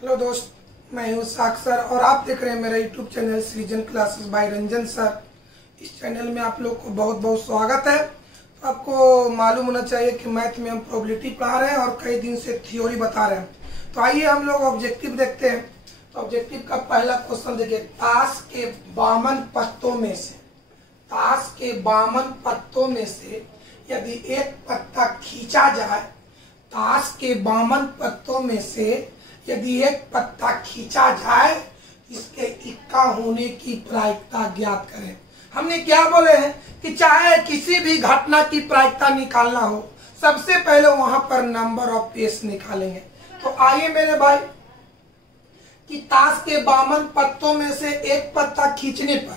Hello दोस्त, मैं हूँ साक्षर और आप देख रहे हैं मेरा यूट्यूब चैनल सृजन क्लासेस बाय रंजन सर। इस चैनल में आप लोग को बहुत बहुत स्वागत है। तो आपको मालूम होना चाहिए कि मैथ में हम प्रोबेबिलिटी पढ़ा रहे हैं और कई दिन से थ्योरी बता रहे हैं। तो आइए हम लोग ऑब्जेक्टिव देखते हैं। तो ऑब्जेक्टिव का पहला क्वेश्चन देखिए, ताश के 52 पत्तों में से यदि एक पत्ता खींचा जाए, ताश के 52 पत्तों में से यदि एक पत्ता खींचा जाए, इसके इक्का होने की प्रायिकता ज्ञात करें। हमने क्या बोले हैं कि चाहे किसी भी घटना की प्रायिकता निकालना हो, सबसे पहले वहां पर नंबर ऑफ पेस निकालेंगे। तो आइए मेरे भाई कि ताश के 52 पत्तों में से एक पत्ता खींचने पर,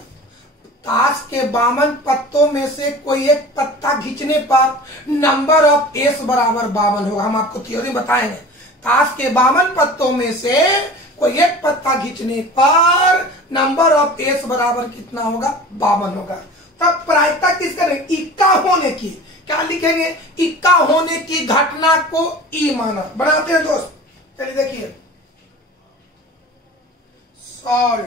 ताश के 52 पत्तों में से कोई एक पत्ता खींचने पर नंबर ऑफ एस बराबर 52 होगा। हम आपको थ्योरी बताएंगे। ताश के 52 पत्तों में से कोई एक पत्ता खींचने पर नंबर ऑफ एस बराबर कितना होगा? 52 होगा। तब प्रायिकता किस करें? इक्का होने की। क्या लिखेंगे? इक्का होने की घटना को ई माना। बनाते हैं दोस्त, चलिए देखिए। सॉल्व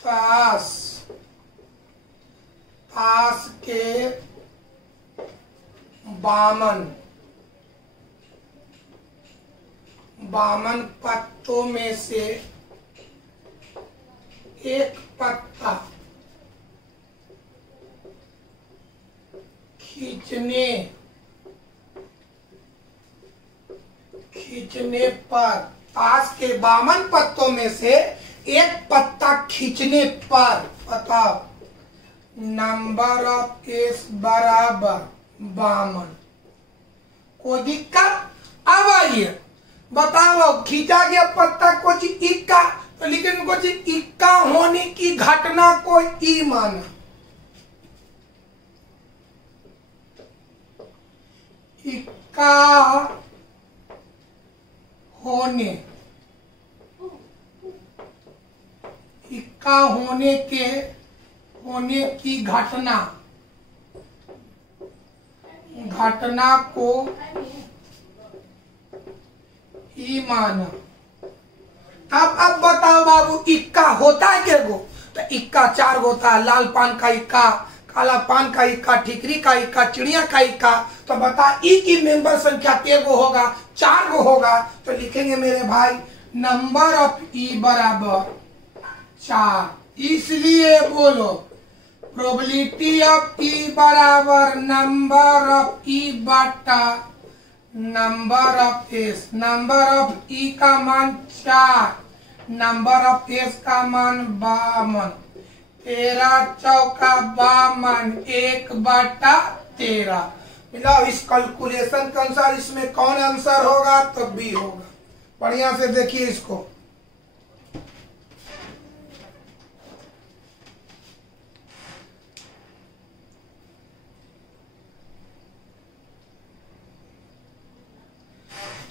ताश के 52 पत्तों में से एक पत्ता खींचने पर, ताश के 52 पत्तों में से एक पत्ता खींचने पर बताओ नंबर ऑफ एस बराबर 52। कोई दिक्कत? अब आइए बताओ, खींचा गया पत्ता को इक्का, तो लेकिन को इक्का होने की घटना को ई माना। इक्का होने की घटना को ई माना। अब बताओ बाबू, इक्का होता है क्या गो? तो इक्का 4 गो होता है। लाल पान का इक्का, काला पान का इक्का, ठिकरी का इक्का, चिड़िया का इक्का। तो बता ई की मेंबर संख्या के गो होगा? 4 गो होगा। तो लिखेंगे मेरे भाई नंबर ऑफ ई बराबर 4। इसलिए बोलो प्रोबेबिलिटी ऑफ ई बराबर नंबर ऑफ ई बटा number of S. Number of E का मान 4, नंबर ऑफ एस का मान 52। 13 चौका 52, 1/13। मिला। इस कैलकुलेशन के अनुसार इसमें कौन आंसर होगा? तो बी होगा। बढ़िया से देखिए इसको।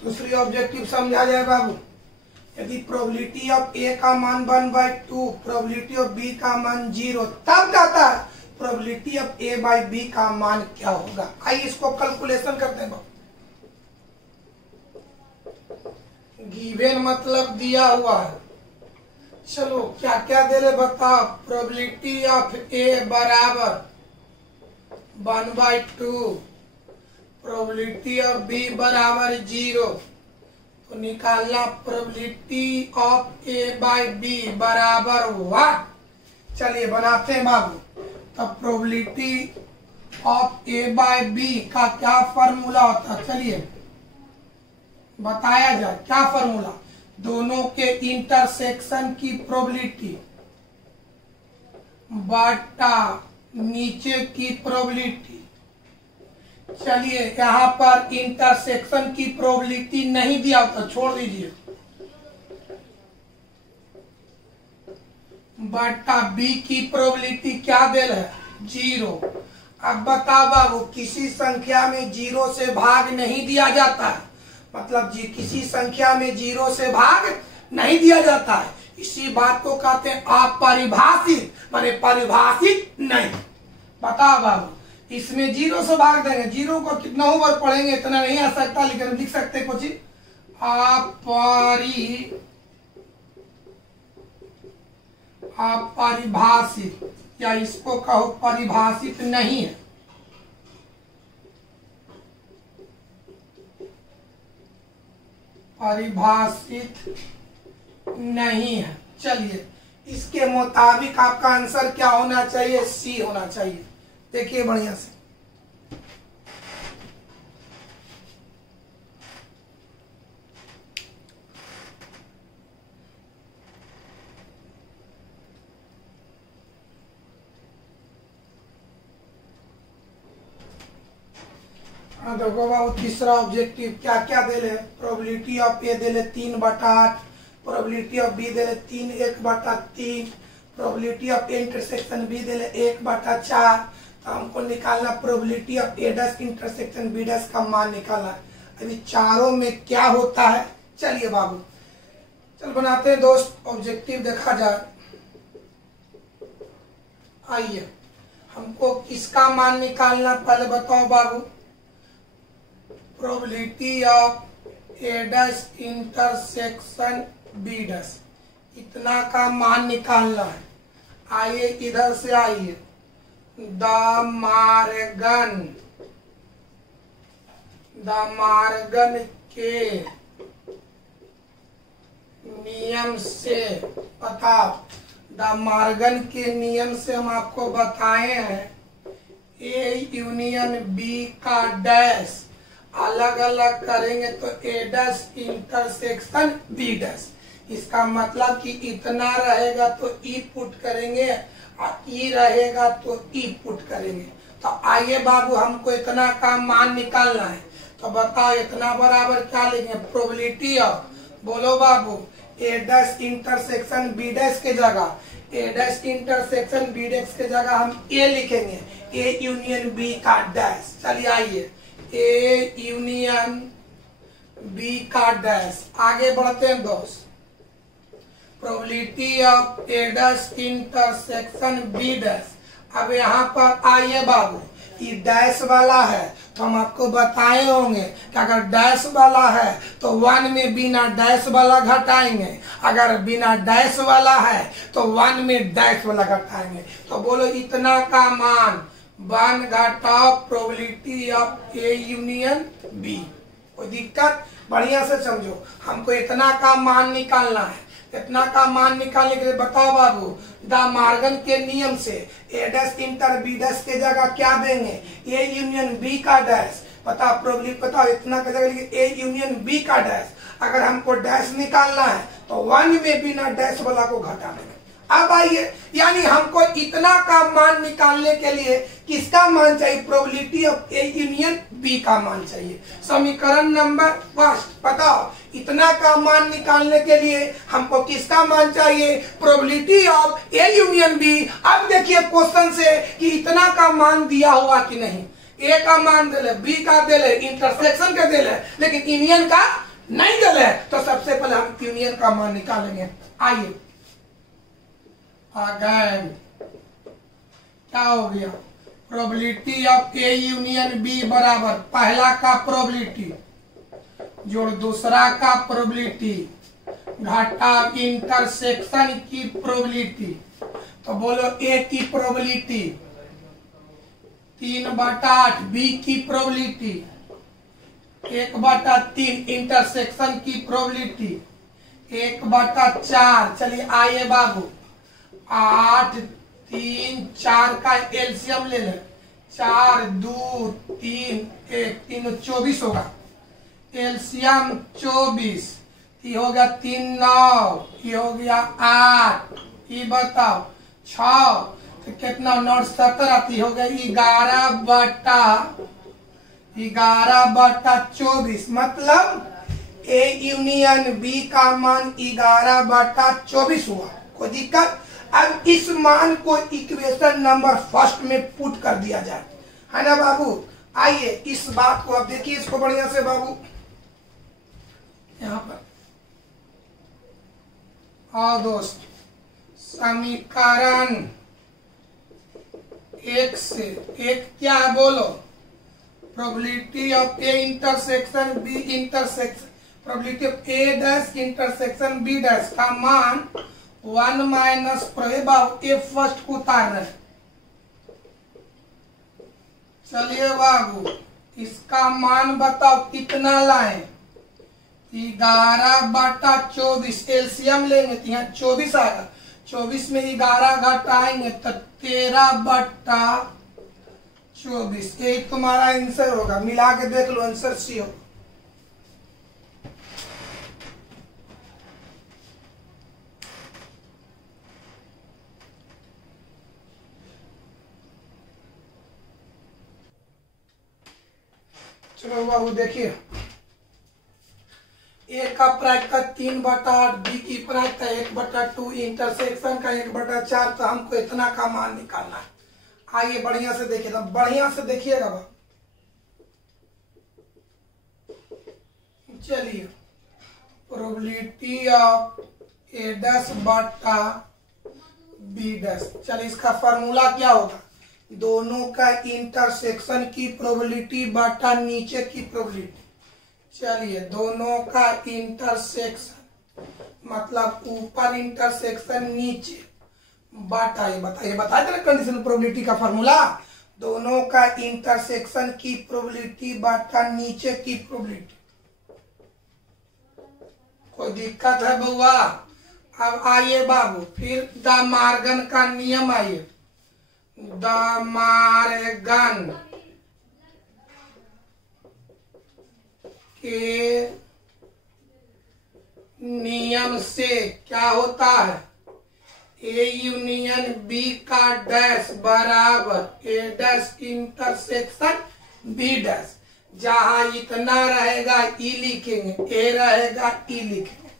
दूसरी ऑब्जेक्टिव समझा जाए बाबू। यदि प्रोबेबिलिटी ऑफ ए का मान 1/2, प्रोबेबिलिटी ऑफ बी का मान 0, तब जाता है probability of A by B का मान क्या होगा। आइए इसको कैलकुलेशन करते हैं। गिवन मतलब दिया हुआ है। चलो क्या क्या दे रहे बताओ। प्रोबेबिलिटी ऑफ ए बराबर 1/2, प्रोबेबिलिटी ऑफ बी बराबर 0। तो निकालना probability of A by B बराबर 1। चलिए बनाते हैं बाबू। तो probability of A by B का क्या फॉर्मूला होता है? चलिए बताया जाए। क्या फॉर्मूला? दोनों के इंटरसेक्शन की प्रोबेबिलिटी बटा नीचे की प्रोबेबिलिटी। चलिए यहाँ पर इंटरसेक्शन की प्रोबेबिलिटी नहीं दिया होता, छोड़ दीजिए। बटा बी की प्रोबेबिलिटी क्या दे रहा है? 0। अब बताओ बाबू, किसी संख्या में 0 से भाग नहीं दिया जाता है। मतलब जी किसी संख्या में 0 से भाग नहीं दिया जाता है। इसी बात को कहते हैं अपरिभाषित, माने परिभाषित नहीं। बताओ बाबू, इसमें 0 से भाग देंगे, 0 को कितना बार पढ़ेंगे इतना नहीं आ सकता, लेकिन लिख सकते कुछ अपरिभाषित, या इसको कहो परिभाषित नहीं है। परिभाषित नहीं है। चलिए, इसके मुताबिक आपका आंसर क्या होना चाहिए? सी होना चाहिए। देखिए बढ़िया से, देखो बाबू तीसरा ऑब्जेक्टिव क्या क्या दे ले? प्रोबेबिलिटी ऑफ ए दे ले 3/8, प्रोबेबिलिटी ऑफ बी दे ले 3 1/3, probability of A intersection B दे ले 1/4। तो हमको निकालना probability of A dash intersection B dash का मान निकालना है। अभी चारों में क्या होता है, चलिए बाबू चल बनाते हैं दोस्त, ऑब्जेक्टिव देखा जाए। आइए, हमको किसका मान निकालना पहले बताओ बाबू। Probability of A dash intersection B dash, इतना का मान निकालना है। आइए इधर से आइए, द मार्गन के नियम से बताओ। द मार्गन के नियम से हम आपको बताए हैं ए यूनियन बी का डैश अलग अलग करेंगे तो ए डैश इंटरसेक्शन बी डैश। इसका मतलब कि इतना रहेगा तो ई पुट करेंगे और ई रहेगा तो ई पुट करेंगे। तो आइए बाबू, हमको इतना का मान निकालना है। तो बताओ इतना बराबर क्या लिखेंगे? प्रोबेबिलिटी ऑफ, बोलो बाबू, A dash intersection B dash के जगह, A dash intersection B dash के जगह हम ए लिखेंगे, ए यूनियन बी का डैश। चलिए आइए, ए यूनियन बी का डैश। आगे बढ़ते हैं दोस्त, probability of A dash intersection B dash. अब यहाँ पर आइए बाबू, ये डैश वाला है तो हम आपको बताए होंगे कि अगर डैश वाला है तो 1 में बिना डैश वाला घटाएंगे, अगर बिना डैश वाला है तो 1 में डैश वाला घटाएंगे। तो बोलो इतना का मान 1 घटाओ probability of A union B. कोई दिक्कत? बढ़िया से समझो, हमको इतना का मान निकालना है। इतना का मान निकालने के लिए बताओ बाबू, द मार्गन के नियम से ए डैश इंटर बी डैश के जगह क्या देंगे? ए यूनियन बी का डैश। बताओ प्रोबेबिलिटी, बताओ इतना के जगह ए यूनियन बी का डैश। अगर हमको डैश निकालना है तो 1 में बिना डैश वाला को घटा देंगे। अब आइए, यानी हमको इतना का मान निकालने के लिए किसका मान चाहिए? Probability of A union B का मान चाहिए। समीकरण नंबर 1 बताओ, इतना का मान निकालने के लिए हमको किसका मान चाहिए? Probability of A union B. अब देखिए क्वेश्चन से कि इतना का मान दिया हुआ कि नहीं। ए का मान दे ले, बी का दे ले, इंटरसेक्शन का दे ले, लेकिन यूनियन का नहीं दे ले। तो सबसे पहले हम यूनियन का मान निकालेंगे। आइए, अगेन क्या हो गया? Probability of A union B बराबर पहला का प्रोबेबिलिटी जोड़ दूसरा का प्रोबेबिलिटी घटा इंटरसेक्शन की प्रोबेबिलिटी। तो बोलो ए की प्रोबेबिलिटी 3/8, बी की प्रोबेबिलिटी 1/3, इंटरसेक्शन की प्रोबेबिलिटी 1/4। चलिए आइए बाबू, 8 3 4 का एलसीएम ले ले, 4 2 3 1, 3 24 होगा। एलसीएम 24, ये हो गया 3 9, ये हो गया 8, ये बताओ 6, तो कितना 9 17 आती हो गया 11/24। मतलब ए यूनियन बी का मान 11/24 हुआ। कोई दिक्कत? अब इस मान को इक्वेशन नंबर 1 में पुट कर दिया जाए, है ना बाबू। आइए इस बात को अब देखिए, इसको बढ़िया से बाबू यहाँ पर आओ दोस्त। समीकरण एक से एक क्या है बोलो, probability of A intersection B intersection, probability of A dash intersection B dash का मान 1 माइनस प्रोबेब ए फर्स्ट को उतार रहे। चलिए बाबू इसका मान बताओ कितना लाएं, 11/24 एलसीएम लेंगे तो यहाँ 24 आएगा, 24 में 11 घटाएंगे तो 13/24, यही तुम्हारा आंसर होगा। मिला के देख लो आंसर सी होगा। चलो बाबू देखिए, ए का प्राइस का 3/8, बी की प्राइस का 1/2, इंटरसेक्शन का 1/4, तो हमको इतना का मान निकालना है। आइए बढ़िया से देखिए, तो बढ़िया से देखिएगा बाबू। चलिए प्रोबेबिलिटी ऑफ ए डैश बटा बी डैश, चलिए इसका फॉर्मूला क्या होगा, दोनों का इंटरसेक्शन की प्रोबेबिलिटी बटा नीचे की प्रोबेबिलिटी। चलिए दोनों का इंटरसेक्शन मतलब ऊपर इंटरसेक्शन नीचे बटा, ये बताइए बताइए ना कंडीशनल प्रोबेबिलिटी का फॉर्मूला, दोनों का इंटरसेक्शन की प्रोबेबिलिटी बटा नीचे की प्रोबेबिलिटी। कोई दिक्कत है बउआ? अब आइए बाबू फिर द मार्गन का नियम, आइए द मार्गन के नियम से क्या होता है, ए यूनियन बी का डैश बराबर ए डैश इंटरसेक्शन बी डैश, जहां इतना रहेगा ई लिखेंगे, ए रहेगा ई लिखेंगे।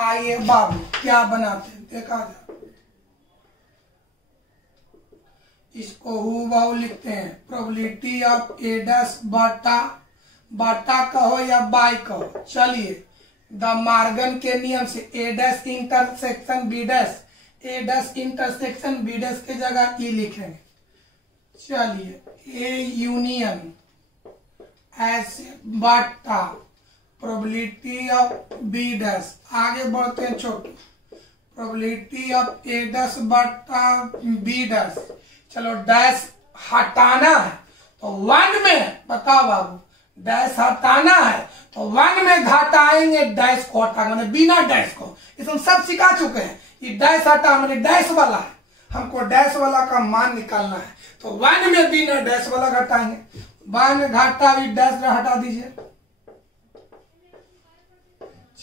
आइए बाबू क्या बनाते हैं देखा जाए, इसको हूबहू लिखते हैं, प्रोबेबिलिटी ऑफ ए डैश बटा, बटा कहो या बाय कहो। चलिए द मार्गन के नियम से ए डैश इंटरसेक्शन बी डैश, ए डैश इंटरसेक्शन बी डैश के जगह ई लिखेंगे। चलिए ए यूनियन ऐसे बटा प्रोबेबिलिटी ऑफ बी डैश, आगे बढ़ते हैं छोटे, प्रोबेबिलिटी ऑफ ए डैश बटा बी डैश। चलो डैश हटाना है तो 1 में, बताओ बाबू डैश हटाना है तो 1 में घटाएंगे, डैश को हटाएंगे मैंने बिना डैश को, इसमें सब सिखा चुके हैं। ये डैश हटा मैंने डैश वाला है, हमको डैश वाला का मान निकालना है तो 1 में बिना डैश वाला घटाएंगे, 1 घटा भी डैश हटा दीजिए।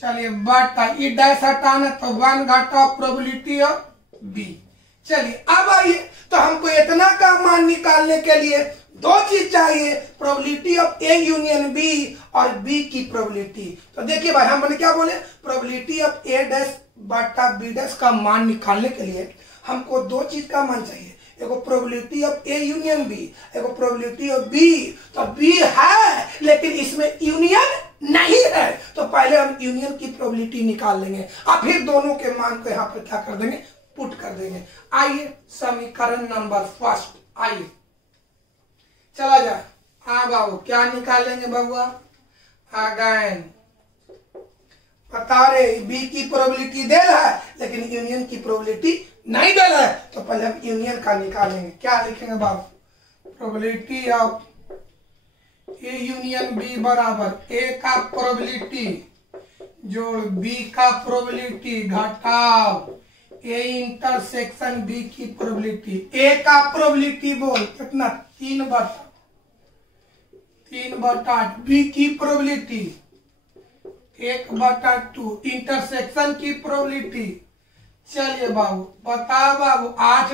चलिए बटा ये डैश हटाना तो 1 घटा प्रोबेबिलिटी ऑफ बी। चलिए अब आइए, तो हमको इतना का मान निकालने के लिए 2 चीज चाहिए, probability of A union B और बी की प्रोबेबिलिटी। तो देखिए भाई हमने क्या बोले, प्रोबेबिलिटी ऑफ ए डैश बटा बी डैश का मान निकालने के लिए हमको 2 चीज का मान चाहिए, एगो probability of A union B, एगो प्रोबेबिलिटी ऑफ बी। तो बी है लेकिन इसमें यूनियन नहीं है, तो पहले हम यूनियन की प्रोबेबिलिटी निकाल लेंगे और फिर दोनों के मान को यहाँ पे क्या कर देंगे, पुट कर देंगे। आइए समीकरण नंबर फर्स्ट, आइए चला जाए। हाँ बाबू क्या निकालेंगे बबुआ, अगेन बता रहे बी की प्रोबेबिलिटी दे रहा है लेकिन यूनियन की प्रोबेबिलिटी नहीं दे रहा है, तो पहले हम यूनियन का निकालेंगे। क्या लिखेंगे बाबू, probability of A union B बराबर ए का प्रोबेबिलिटी जोड़ बी का प्रोबेबिलिटी घटाओ ए इंटरसेक्शन बी की प्रोबेबिलिटी। ए का प्रोबेबिलिटी बोल कितना, 3/8, बी की प्रोबेबिलिटी 1/2, इंटरसेक्शन की प्रोबेबिलिटी। चलिए बाबू बताओ बाबू, 8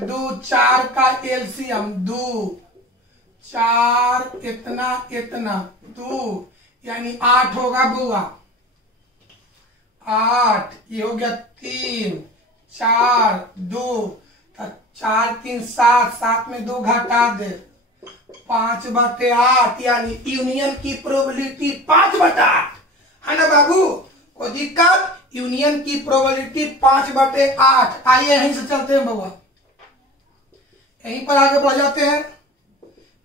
2 4 का एलसीएम 2, 4 इतना इतना 2 यानी 8 होगा बुआ, 8 ये हो गया 3 4 2, 4 3 7, 7 में 2 घटा दे 5/8, यानी यूनियन की प्रोबेबिलिटी 5/8 है ना बाबू, कोई दिक्कत, यूनियन की प्रोबेबिलिटी 5/8। आइए यहीं से चलते हैं बउआ, यहीं पर आगे बढ़ जाते हैं।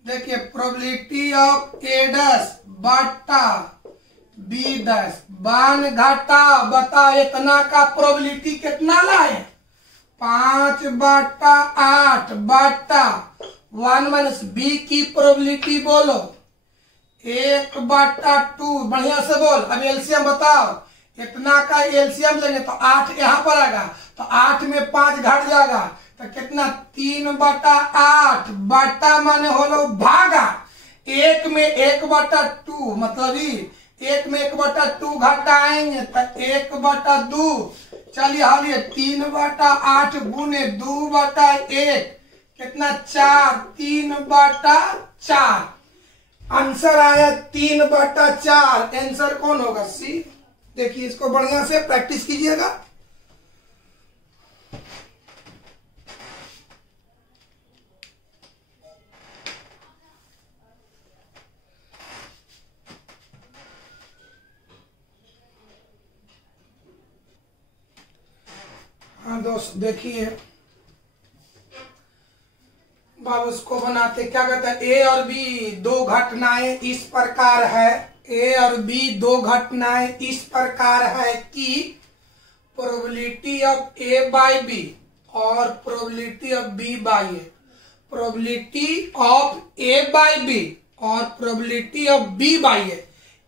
देखिए प्रोबेबिलिटी ऑफ ए डैश बटा बी डैश, बान घाटा बता इतना का प्रोबेबिलिटी कितना लाए, 5/8 बटा 1 माइनस बी की प्रोबेबिलिटी बोलो 1/2। बढ़िया से बोल। अब एलसीएम बताओ, इतना का एलसीएम लेंगे तो 8 यहाँ पर आएगा, तो 8 में 5 घट जाएगा तो कितना 3/8 बटा माने होलो भागा 1 में 1/2, मतलब ही 1 में 1/2 घटाएंगे तो 1/2। चलिए हालिए 3/8 गुने 2/1 कितना 4, 3/4। आंसर आया 3/4। आंसर कौन होगा? सी। देखिए इसको बढ़िया से प्रैक्टिस कीजिएगा। हाँ दोस्त देखिए, बाबू उसको बनाते क्या कहते हैं, ए और बी दो घटनाएं इस प्रकार है, ए और बी दो घटनाएं इस प्रकार है कि probability of A by B और probability of B by A, probability of A by B और probability of B by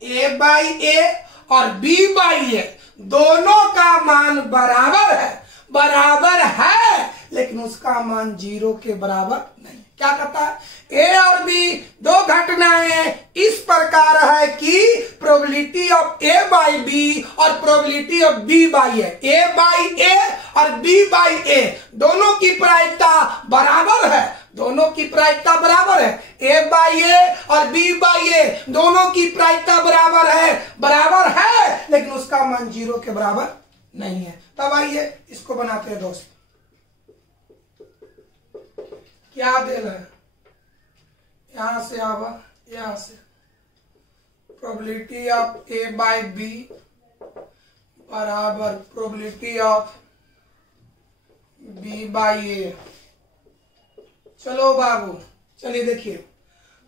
A by A और बी बाय ए दोनों का मान बराबर है, लेकिन उसका मान 0 के बराबर नहीं। क्या कहता है? ए और बी दो घटनाएं इस प्रकार है कि probability of A by B और probability of B by A by A और बी बाय ए दोनों की प्रायिकता बराबर है, दोनों की प्रायिकता बराबर है। ए बाय ए और बी बाय ए दोनों की प्रायिकता बराबर है, लेकिन उसका मान 0 के बराबर नहीं है। तब आइए इसको बनाते हैं दोस्त। क्या देना है? यहां से आवा, यहां से probability of A by B बराबर probability of B by A. चलो बाबू, चलिए देखिए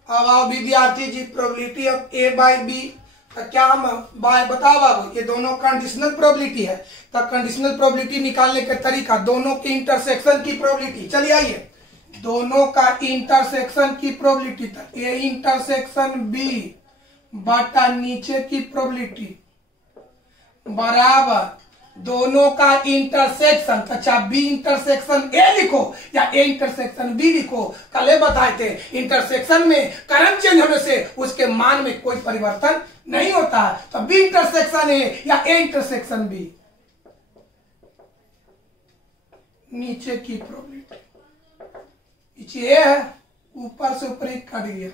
अब आओ विद्यार्थी जी, probability of A by B क्या हम बताओ बाबू, ये दोनों कंडीशनल प्रोबेबिलिटी है, तो कंडीशनल प्रोबेबिलिटी निकालने का तरीका दोनों के इंटरसेक्शन की प्रोबेबिलिटी। चलिए आइए, दोनों का इंटरसेक्शन की प्रोबेबिलिटी था ए इंटरसेक्शन बी बटा नीचे की प्रोबेबिलिटी बराबर दोनों का इंटरसेक्शन, अच्छा बी इंटरसेक्शन ए लिखो या ए इंटरसेक्शन बी लिखो। कल बताए थे इंटरसेक्शन में करंट चेंज होने से उसके मान में कोई परिवर्तन नहीं होता है, तो बी इंटरसेक्शन ए या ए इंटरसेक्शन बी। नीचे की प्रोबेबिलिटी, नीचे ए है, ऊपर से ऊपर एक काट दिया,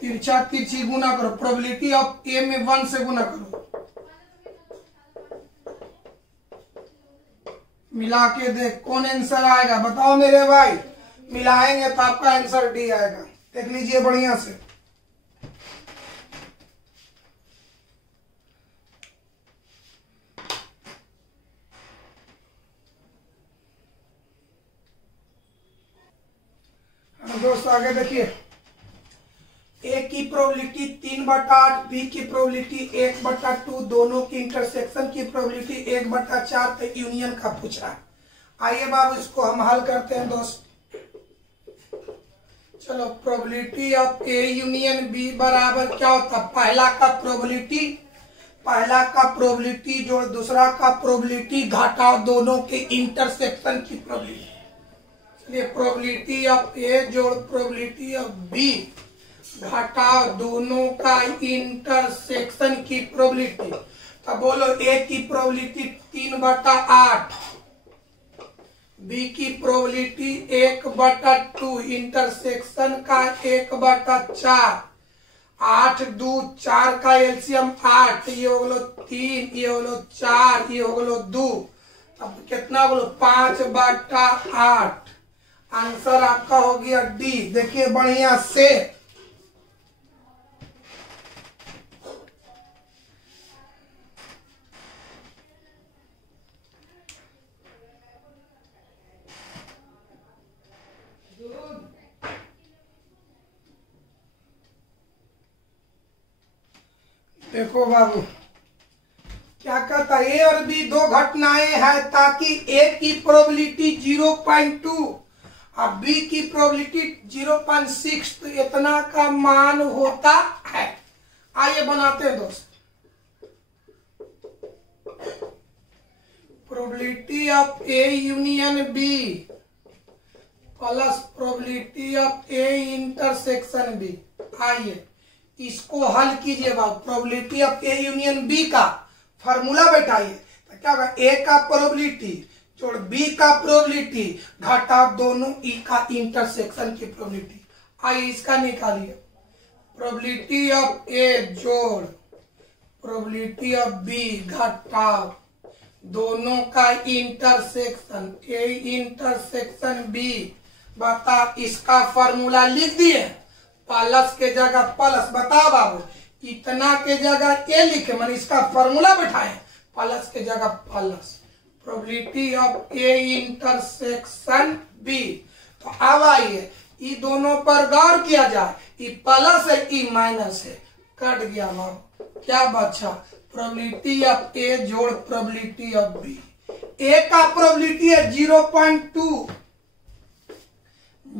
तिरछा तिरछी गुना करो, प्रोबेबिलिटी ऑफ ए में 1 से गुना करो, मिला के देख कौन आंसर आएगा। बताओ मेरे भाई, मिलाएंगे तो आपका आंसर डी आएगा। देख लीजिए बढ़िया से। दोस्तों आगे देखिए, ए की प्रोबेबिलिटी 3/8, बी की प्रोबेबिलिटी 1/2, दोनों की इंटरसेक्शन की प्रोबेबिलिटी 1/4 पे यूनियन का पूछ रहा है। आइए बाबू इसको हम हल करते हैं दोस्त। चलो probability of A union B बराबर क्या होता है, पहला का प्रोबेबिलिटी जोड़ दूसरा का प्रोबेबिलिटी घटाओ दोनों के इंटरसेक्शन की प्रोबेबिलिटी। चलिए प्रोबेबिलिटी ऑफ ए जोड़ प्रोबेबिलिटी ऑफ बी घटाओ दोनों का इंटरसेक्शन की प्रोबेबिलिटी। तो बोलो ए की प्रोबेबिलिटी 3/8, बी की प्रोबेबिलिटी 1/2, इंटरसेक्शन का 1/4, 8 2 4 का एलसीएम 8, ये हो गलो 3, ये हो गलो 4, ये हो गलो 2, अब कितना हो गलो 5/8। आंसर आपका हो गया डी। देखिए बढ़िया से, देखो बाबू क्या कहता है, ए और बी दो घटनाएं हैं ताकि ए की प्रोबेबिलिटी 0.2 और बी की प्रोबेबिलिटी 0.6, तो इतना का मान होता है। आइए बनाते हैं दोस्त। Probability of A union B plus probability of A intersection B. आइए इसको हल कीजिए बाबू। Probability of A union B का फॉर्मूला बैठाइए, तो क्या होगा, ए का प्रोबेबिलिटी जोड़ बी का प्रोबेबिलिटी घटा दोनों ई का इंटरसेक्शन की प्रोबेबिलिटी। आइए इसका निकालिए। प्रोबेबिलिटी ऑफ ए जोड़ प्रोबेबिलिटी ऑफ बी घटा दोनों का इंटरसेक्शन ए इंटरसेक्शन बी। बता, इसका फॉर्मूला लिख दिए, प्लस के जगह प्लस। बताओ बाबू, इतना के जगह ए लिखे, मैंने इसका फॉर्मूला बैठाए, प्लस के जगह plus. Probability of A intersection B. तो अब आइए ई दोनों पर गौर किया जाए, ई प्लस है ई माइनस है, कट गया बाबू, क्या बचा, प्रोबेबिलिटी ऑफ ए जोड़ प्रोबेबिलिटी ऑफ बी। ए का प्रोबेबिलिटी है 0.2,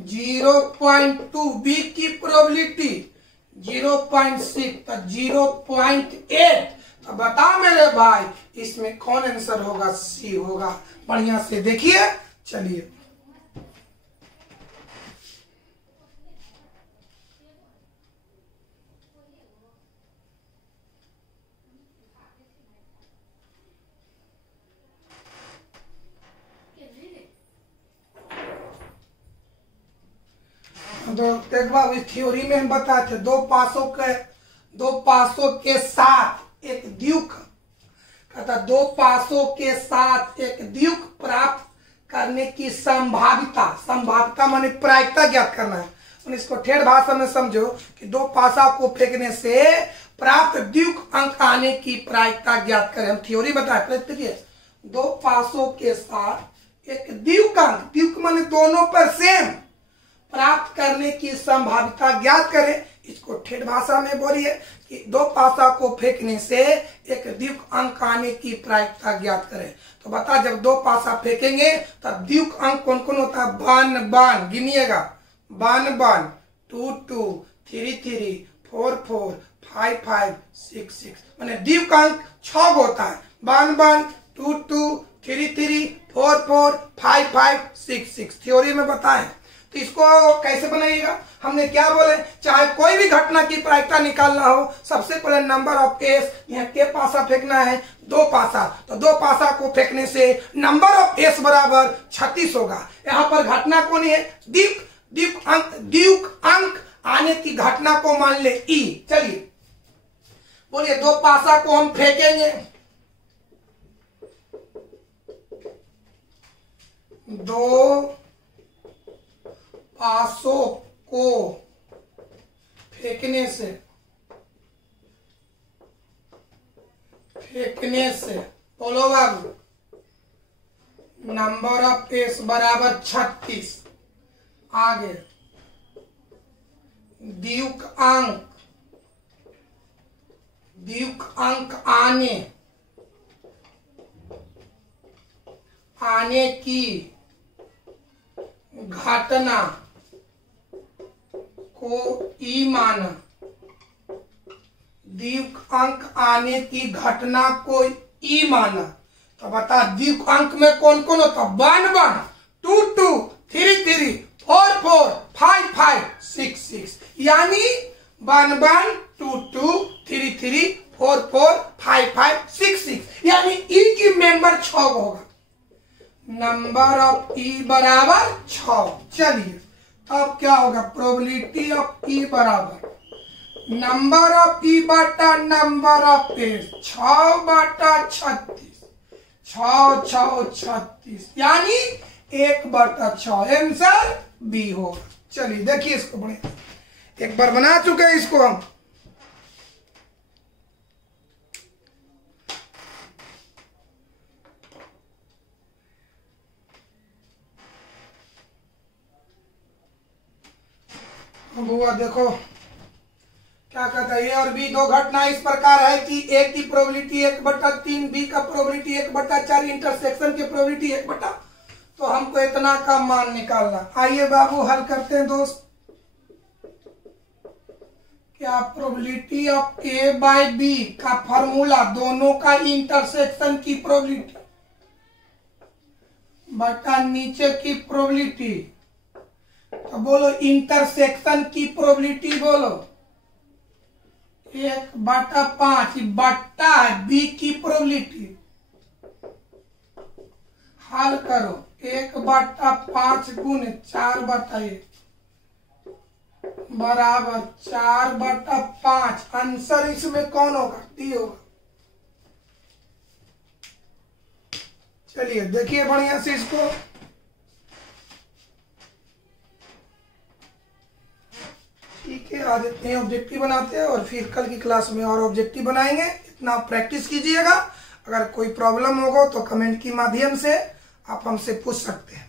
0.2, बी की प्रोबेबिलिटी 0.6, तो 0.8। तो बता मेरे भाई इसमें कौन आंसर होगा, सी होगा। बढ़िया से देखिए, चलिए तो एक बार इस थ्योरी में हम बताए थे, दो पासों के साथ एक द्विक, कहता दो पासों के साथ एक द्विक प्राप्त करने की संभाव्यता माने प्रायिकता ज्ञात करना है। इसको ठेठ भाषा में समझो कि दो पासा को फेंकने से प्राप्त द्विक अंक आने की प्रायिकता ज्ञात करें। हम थ्योरी बताए, दो पासों के साथ एक द्विक अंक, द्विक माने दोनों पर सेम, प्राप्त करने की संभाव्यता ज्ञात करें। इसको ठेठ भाषा में बोलिए कि दो पासा को फेंकने से एक द्विक अंक आने की प्रायिकता ज्ञात करें। तो बता, जब दो पासा फेंकेंगे तब द्विक अंक कौन कौन होता है, 1 गिनिएगा, 1 2 2 3 3 4 4 5 5 6 6, माने द्विक अंक 6 होता है, 1 2 2 3 3 4 4 5 5 6 6। थ्योरी में बताएं। तो इसको कैसे बनाइएगा, हमने क्या बोले, चाहे कोई भी घटना की प्रायिकता निकालना हो, सबसे पहले नंबर ऑफ एस, यहाँ के पासा फेंकना है, दो पासा, तो दो पासा को फेंकने से नंबर ऑफ एस बराबर 36 होगा। यहाँ पर घटना कौन है, द्विक अंक आने की घटना को मान ले ई। चलिए बोलिए, दो पासा को हम फेंकेंगे, दो पासों को फेंकने से बोलो बाबू, नंबर ऑफ एस बराबर 36। आगे द्विक अंक आने की घटना को ई माना, द्विक अंक आने की घटना को ई माना। तो बता, द्विक अंक में कौन कौन होता, 1 1 2 2 3 3 4 4 5 5 6 6, यानी 1 1 2 2 3 3 4 4 5 5 6 6, यानी ई की मेंबर 6 होगा, नंबर ऑफ ई बराबर 6। चलिए तब क्या होगा, प्रोबेबिलिटी ऑफ ई बराबर नंबर ऑफ ई बटा नंबर ऑफ एस, 6 बटा 36, 6 6 36, यानी 1 बटा 6, आंसर बी होगा। चलिए देखिए इसको, बढ़िया एक बार बना चुके हैं इसको हम। बुआ देखो क्या क्या कहता है, ए और बी दो घटना इस प्रकार है कि ए की प्रोबेबिलिटी 1/3, बी का प्रोबेबिलिटी 1/4, इंटरसेक्शन की प्रोबेबिलिटी 1/। तो हमको इतना का मान निकालना। आइए बाबू हल करते हैं दोस्त। क्या probability of A by B का फॉर्मूला दोनों का इंटरसेक्शन की प्रोबेबिलिटी बटा नीचे की प्रोबेबिलिटी। तो बोलो इंटरसेक्शन की प्रोबेबिलिटी बोलो 1/5 बट्टा है बी की प्रोबेबिलिटी। हल करो 1/5 गुने 4/1 बराबर 4/5। आंसर इसमें कौन होगा? डी होगा। चलिए देखिए बढ़िया से इसको। ठीक है, आज इतने ऑब्जेक्टिव बनाते हैं और फिर कल की क्लास में और ऑब्जेक्टिव बनाएंगे। इतना प्रैक्टिस कीजिएगा। अगर कोई प्रॉब्लम होगा तो कमेंट के माध्यम से आप हमसे पूछ सकते हैं।